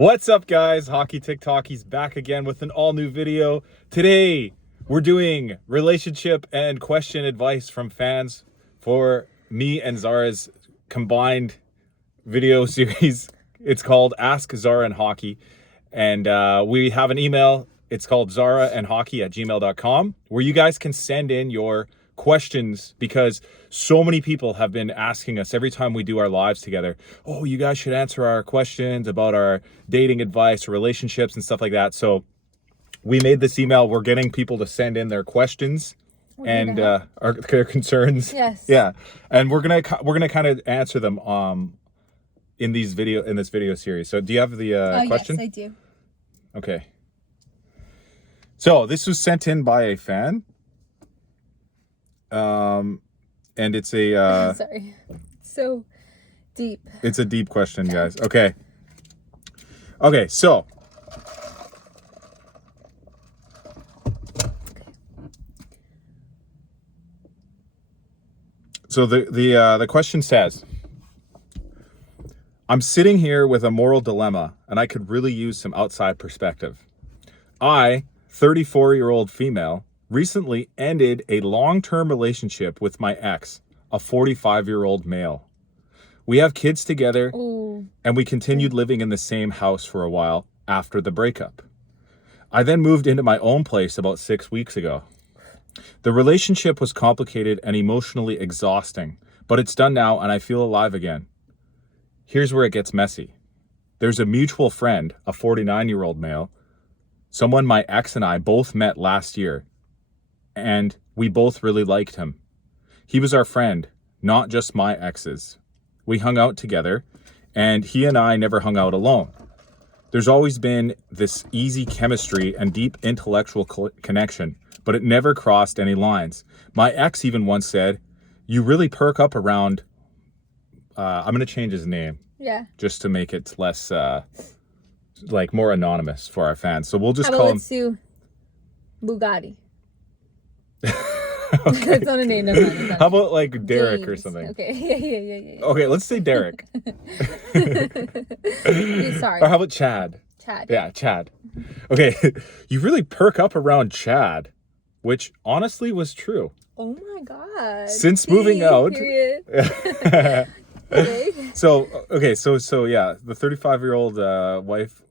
What's up, guys? Hockey TikTokies back again with an all new video. Today we're doing relationship and question advice from fans for me and Zara's combined video series. It's called Ask Zara and Hockey, and we have an email. It's called zaraandhockey@gmail.com, where you guys can send in your questions, because so many people have been asking us every time we do our lives together, oh, you guys should answer our questions about our dating advice or relationships and stuff like that. So we made this email. We're getting people to send in their questions and their concerns. Yes. Yeah. And we're gonna kind of answer them in this video series. So do you have the question? Yes, I do. Okay. So this was sent in by a fan. And it's a sorry, so deep. It's a deep question, guys. Okay, so the question says, I'm sitting here with a moral dilemma and I could really use some outside perspective. I, 34-year-old female, recently ended a long-term relationship with my ex, a 45-year-old male. We have kids together. Ooh. And we continued living in the same house for a while after the breakup. I then moved into my own place about 6 weeks ago. The relationship was complicated and emotionally exhausting, but it's done now and I feel alive again. Here's where it gets messy. There's a mutual friend, a 49-year-old male, someone my ex and I both met last year, and we both really liked him. He was our friend, not just my ex's. We hung out together, and he and I never hung out alone. There's always been this easy chemistry and deep intellectual connection, but it never crossed any lines. My ex even once said, you really perk up around... I'm going to change his name. Yeah. Just to make it less, more anonymous for our fans. So we'll just call him... Let's do Bugatti. Okay. It's not a name. No. How about like Derek or James. something? Okay. Yeah. Okay, let's say Derek. Sorry. Or how about Chad? Chad. Yeah, Chad. Okay, you really perk up around Chad, which honestly was true. Oh my God. Since moving out. Okay. So yeah, the 35-year-old wife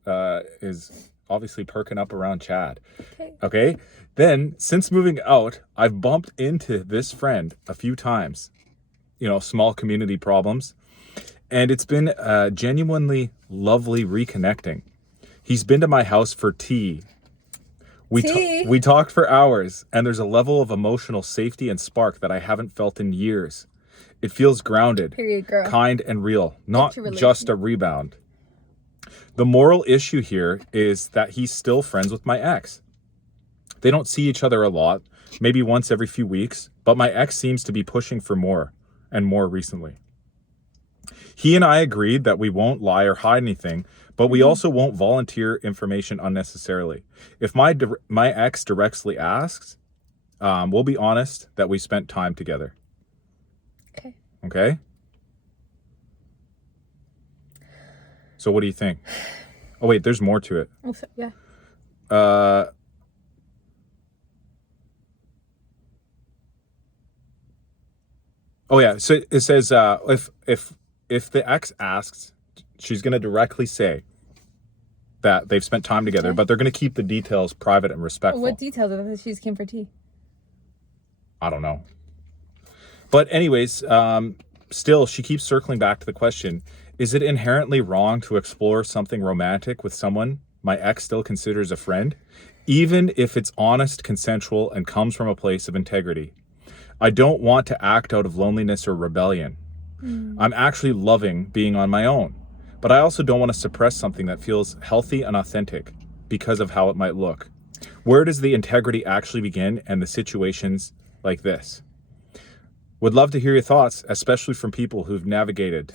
is obviously perking up around Chad. Okay. Then, since moving out, I've bumped into this friend a few times. Small community problems. And it's been genuinely lovely He's been to my house for tea. We talked for hours, and there's a level of emotional safety and spark that I haven't felt in years. It feels grounded, Period, girl. Kind and real, not just a rebound. The moral issue here is that he's still friends with my ex. They don't see each other a lot, maybe once every few weeks, but my ex seems to be pushing for more and more recently. He and I agreed that we won't lie or hide anything, but we also won't volunteer information unnecessarily. If my ex directly asks, we'll be honest that we spent time together. Okay? So what do you think? Oh, wait, there's more to it. Also, yeah. Oh yeah, so it says if the ex asks, she's going to directly say that they've spent time together, but they're going to keep the details private and respectful. What details? I thought she just came for tea. I don't know. But anyways, still, she keeps circling back to the question, is it inherently wrong to explore something romantic with someone my ex still considers a friend, even if it's honest, consensual, and comes from a place of integrity? I don't want to act out of loneliness or rebellion. I'm actually loving being on my own, but I also don't want to suppress something that feels healthy and authentic because of how it might look. Where does the integrity actually begin in the situations like this? Would love to hear your thoughts, especially from people who've navigated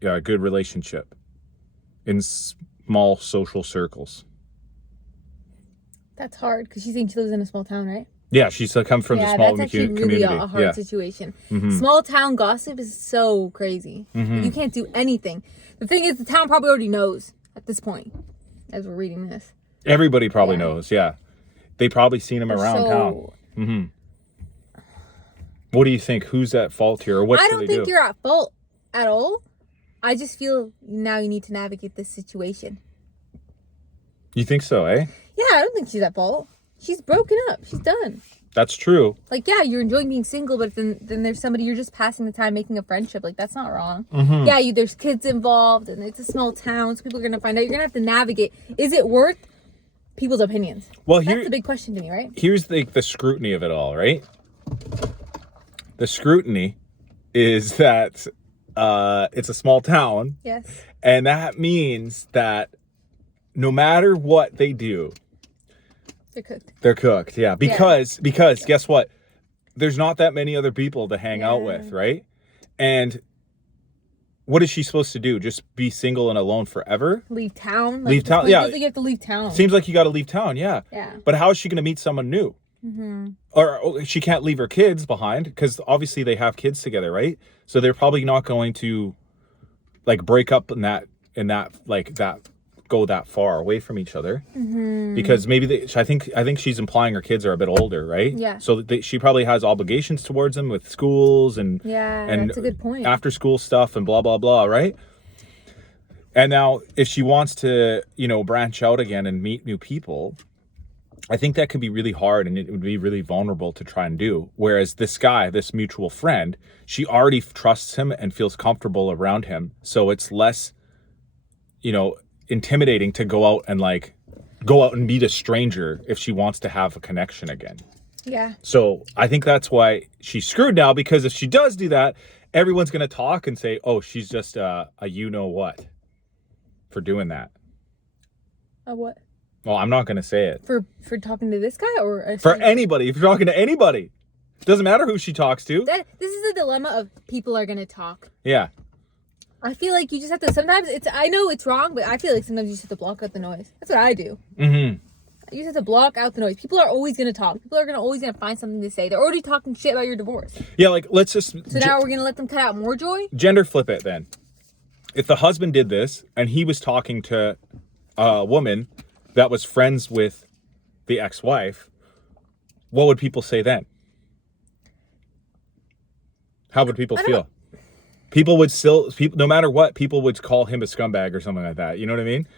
a good relationship in small social circles. That's hard because she thinks she lives in a small town, right? Yeah, she's come from the small community. Yeah, that's actually really a hard situation. Mm-hmm. Small town gossip is so crazy. Mm-hmm. You can't do anything. The thing is, the town probably already knows. at this point, as we're reading this. Everybody probably knows, yeah. They probably seen him around town. Mm-hmm. What do you think? Who's at fault here? Or what I don't think you're at fault at all. I just feel now you need to navigate this situation. You think so, eh? Yeah, I don't think she's at fault. She's broken up. She's done. That's true. Like, yeah, you're enjoying being single, but then there's somebody you're just passing the time, making a friendship. Like, that's not wrong. Mm-hmm. Yeah, there's kids involved, and it's a small town, so people are going to find out. You're going to have to navigate. Is it worth people's opinions? Well, that's the big question to me, right? Here's the scrutiny of it all, right? The scrutiny is that it's a small town. Yes. And that means that no matter what they do, they're cooked. They're cooked, yeah. Because guess what? There's not that many other people to hang out with, right? And what is she supposed to do? Just be single and alone forever? Leave town? Like, leave town, yeah. Feels like you have to leave town. Seems like you got to leave town, yeah. Yeah. But how is she going to meet someone new? Mm-hmm. Or she can't leave her kids behind because obviously they have kids together, right? So they're probably not going to like break up in that go that far away from each other, because maybe I think she's implying her kids are a bit older, right? Yeah. So she probably has obligations towards them with schools and that's a good point. After school stuff and blah blah blah, right? And now if she wants to, branch out again and meet new people, I think that could be really hard and it would be really vulnerable to try and do. Whereas this guy, this mutual friend, she already trusts him and feels comfortable around him, so it's less, intimidating to go out and meet a stranger if she wants to have a connection again. Yeah. So I think that's why she's screwed now, because if she does do that, everyone's going to talk and say, oh, she's just a you-know-what for doing that. A what? Well, I'm not going to say it. For talking to this guy or... For anybody. If you're talking to anybody. Doesn't matter who she talks to. This is the dilemma of people are going to talk. Yeah. I feel like you just have to, sometimes I know it's wrong, but I feel like sometimes you just have to block out the noise. That's what I do. Mm-hmm. You just have to block out the noise. People are always going to talk. People are always going to find something to say. They're already talking shit about your divorce. Yeah, let's just... So now we're going to let them cut out more joy? Gender flip it then. If the husband did this and he was talking to a woman that was friends with the ex-wife, what would people say then? How would people feel? People would no matter what, people would call him a scumbag or something like that. You know what I mean?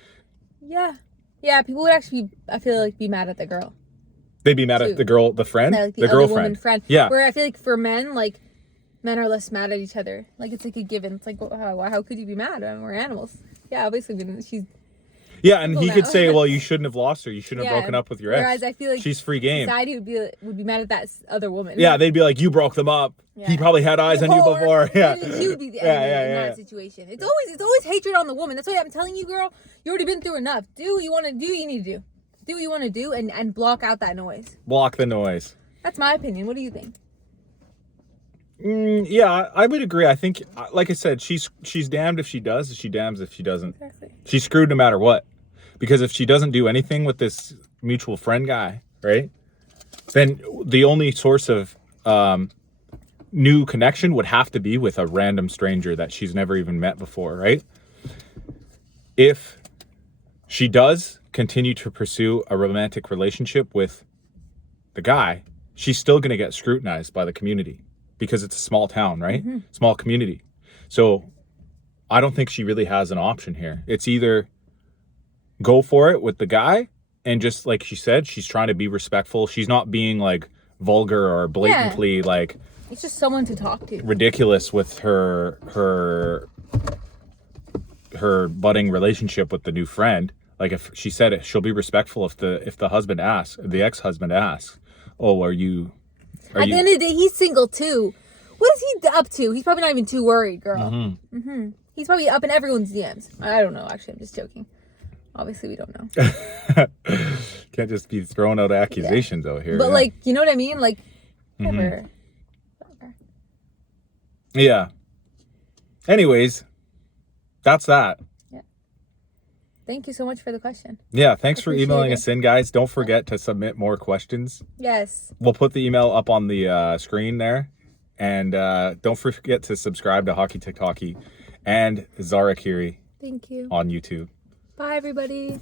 Yeah. Yeah, people would actually, I feel like, be mad at the girl. They'd be mad at the girl, the friend? Yeah, the girlfriend. Friend. Yeah. Where I feel like for men, men are less mad at each other. It's like a given. It's like, how could you be mad? We're animals. Yeah, obviously, she's... Yeah, and he could say, well, you shouldn't have lost her. You shouldn't have broken up with your ex. Whereas I feel like she's free game. Society would be mad at that other woman. Yeah, they'd be like, you broke them up. Yeah. He probably had eyes on you before. Yeah. She would be the enemy in that situation. It's always hatred on the woman. That's why I'm telling you, girl, you already been through enough. Do what you want to do, you need to do. Do what you want to do and block out that noise. Block the noise. That's my opinion. What do you think? Yeah, I would agree. I think, like I said, she's damned if she does, she damns if she doesn't. Exactly. She's screwed no matter what. Because if she doesn't do anything with this mutual friend guy, right, then the only source of new connection would have to be with a random stranger that she's never even met before, right? If she does continue to pursue a romantic relationship with the guy, she's still going to get scrutinized by the community because it's a small town, right? Mm-hmm. Small community. So I don't think she really has an option here. It's either go for it with the guy, and just like she said, she's trying to be respectful. She's not being vulgar or blatantly it's just someone to talk to. Ridiculous with her budding relationship with the new friend. If she said it, she'll be respectful if the husband asks, the ex-husband asks, "Oh, are you?" At the end of the day, he's single too. What is he up to? He's probably not even too worried, girl. Mm-hmm. Mm-hmm. He's probably up in everyone's DMs. I don't know. Actually, I'm just joking. Obviously, we don't know. Can't just be throwing out accusations out here. But you know what I mean? Whatever. Yeah. Anyways, that's that. Yeah. Thank you so much for the question. Yeah, thanks for emailing us in, guys. Don't forget to submit more questions. Yes. We'll put the email up on the screen there. And don't forget to subscribe to Hockey TikToky and Zara Kiri. Thank you. On YouTube. Bye, everybody.